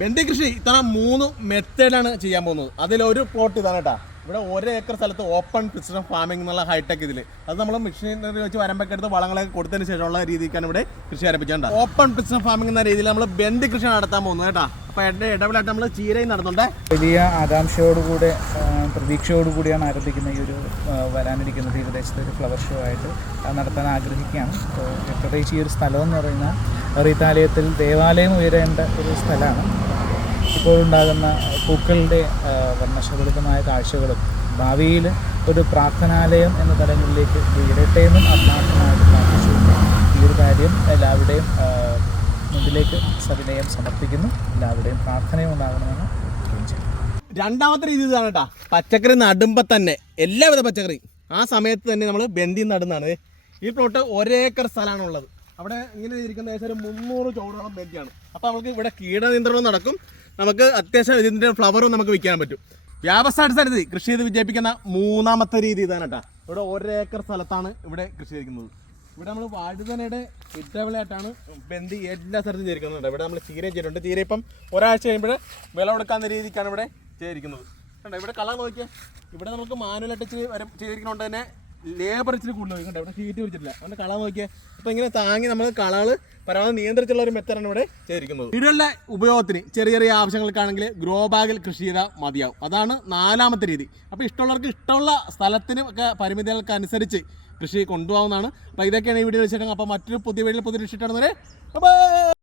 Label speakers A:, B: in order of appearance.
A: ബെന്തി കൃഷി ഇത്തവണ മൂന്ന് മെത്തേഡാണ് ചെയ്യാൻ പോകുന്നത്. അതിലൊരു പ്ലോട്ട് ഇതാണ് കേട്ടോ. ഇവിടെ ഒരേ ഏക്കർ സ്ഥലത്ത് ഓപ്പൺ പിസ്റ്റൺ ഫാമിംഗ് എന്നുള്ള ഹൈടെക് ഇതിൽ അത് നമ്മൾ മെഷീനറി വെച്ച് വരമ്പൊക്കെ എടുത്ത് വളങ്ങളൊക്കെ കൊടുത്തതിന് ശേഷമുള്ള രീതിക്കാണ് ഇവിടെ കൃഷി ആരംഭിച്ചത് ഓപ്പൺ പിസ്റ്റൺ ഫാമിംഗ് എന്ന രീതിയിൽ നമ്മൾ ബെന്തി കൃഷി നടത്താൻ പോകുന്നത് കേട്ടോ. അപ്പോൾ എന്റെ ഇടവിലായിട്ട് നമ്മൾ ചീരയും നടന്നുണ്ട്
B: വലിയ ആകാംക്ഷയോടുകൂടെ പ്രതീക്ഷയോടുകൂടിയാണ് ആരംഭിക്കുന്ന ഈ ഒരു വരാനിരിക്കുന്നത് ഈ പ്രദേശത്തെ ഒരു ഫ്ലവർ ഷോ ആയിട്ട് നടത്താൻ ആഗ്രഹിക്കുകയാണ്. പ്രത്യേകിച്ച് ഈ ഒരു സ്ഥലം എന്ന് പറയുന്ന റീത്താലയത്തിൽ ദേവാലയം ഉയരേണ്ട ഒരു സ്ഥലമാണ്. ഇപ്പോഴുണ്ടാകുന്ന പൂക്കളുടെ വർണശബളിതമായ കാഴ്ചകളും ഭാവിയിൽ ഒരു പ്രാർത്ഥനാലയം എന്ന തലങ്ങളിലേക്ക് ഉയരട്ടെ എന്നും ആത്മാർത്ഥമായിട്ട് പ്രാർത്ഥിച്ചു. ഈ ഒരു കാര്യം എല്ലാവരുടെയും മുന്നിലേക്ക് സവിനയം സമർപ്പിക്കുന്നു. എല്ലാവരുടെയും പ്രാർത്ഥനയും ഉണ്ടാകണമെന്ന്
A: രണ്ടാമത്തെ രീതി ഇതാണ് കേട്ടോ. പച്ചക്കറി നടുമ്പോൾ തന്നെ എല്ലാവിധ പച്ചക്കറി ആ സമയത്ത് തന്നെ നമ്മൾ ബന്ദി നടുന്നതാണ്. ഈ പ്ലോട്ട് ഒരേക്കർ സ്ഥലമാണ് ഉള്ളത് അവിടെ ഇങ്ങനെ ഇരിക്കുന്ന ഏകദേശം ഒരു മുന്നൂറ് ചോടോളം ബന്ധിയാണ് അപ്പോൾ നമുക്ക് ഇവിടെ കീടനിയന്ത്രണം നടക്കും. നമുക്ക് അത്യാവശ്യം ഇതിന്റെ ഫ്ലവറും നമുക്ക് വിൽക്കാൻ പറ്റും. വ്യാവസായിക കൃഷി ചെയ്ത് വിജയിപ്പിക്കുന്ന മൂന്നാമത്തെ രീതി ഇതാണ് കേട്ടോ. ഇവിടെ ഒരേക്കർ സ്ഥലത്താണ് ഇവിടെ കൃഷി ചെയ്തിരിക്കുന്നത്. ഇവിടെ നമ്മൾ വാഴുതനയുടെ ഇട്ടവിളയായിട്ടാണ് ബന്ധി എല്ലാ സ്ഥലത്തും ചേരിക്കുന്നുണ്ട് ഇവിടെ നമ്മൾ തീരെ ചെയ്തിട്ടുണ്ട്. ചീര ഇപ്പം ഒരാഴ്ച കഴിയുമ്പോൾ വില കൊടുക്കാവുന്ന രീതിക്കാണ് ഇവിടെ ചെയ്തിരിക്കുന്നത്. കണ്ടോ? ഇവിടെ കളർ നോക്കിയാൽ ഇവിടെ നമുക്ക് മാനുവലായിട്ട് ചെയ്തിരിക്കുന്നതുകൊണ്ട് തന്നെ ലേബർ ഇച്ചിരി കൂടുതൽ കണ്ടോ ഇവിടെ ഹീറ്റ് വെച്ചിട്ടില്ല അവന്റെ കളർ നോക്കിയാൽ അപ്പോൾ ഇങ്ങനെ താങ്ങി നമ്മൾ കളകൾ പരമാവധി നിയന്ത്രിച്ചുള്ള ഒരു മെത്തഡാണ് ഇവിടെ ചെയ്തിരിക്കുന്നത്. വീടുകളുടെ ഉപയോഗത്തിന് ചെറിയ ചെറിയ ആവശ്യങ്ങൾക്കാണെങ്കിൽ ഗ്രോ ബാഗിൽ കൃഷി ചെയ്താൽ മതിയാവും. അതാണ് നാലാമത്തെ രീതി. അപ്പോൾ ഇഷ്ടമുള്ളവർക്ക് ഇഷ്ടമുള്ള സ്ഥലത്തിന് ഒക്കെ പരിമിതികൾക്ക് അനുസരിച്ച് കൃഷി കൊണ്ടുപോകുന്നതാണ് അപ്പോൾ ഇതൊക്കെയാണ് ഈ വീഡിയോ വെച്ചിട്ടുണ്ടെങ്കിൽ അപ്പോൾ മറ്റൊരു പുതിയ വീഡിയോയിൽ പുതിയ കൃഷി ഇട്ടാണെന്നവരെ അപ്പോൾ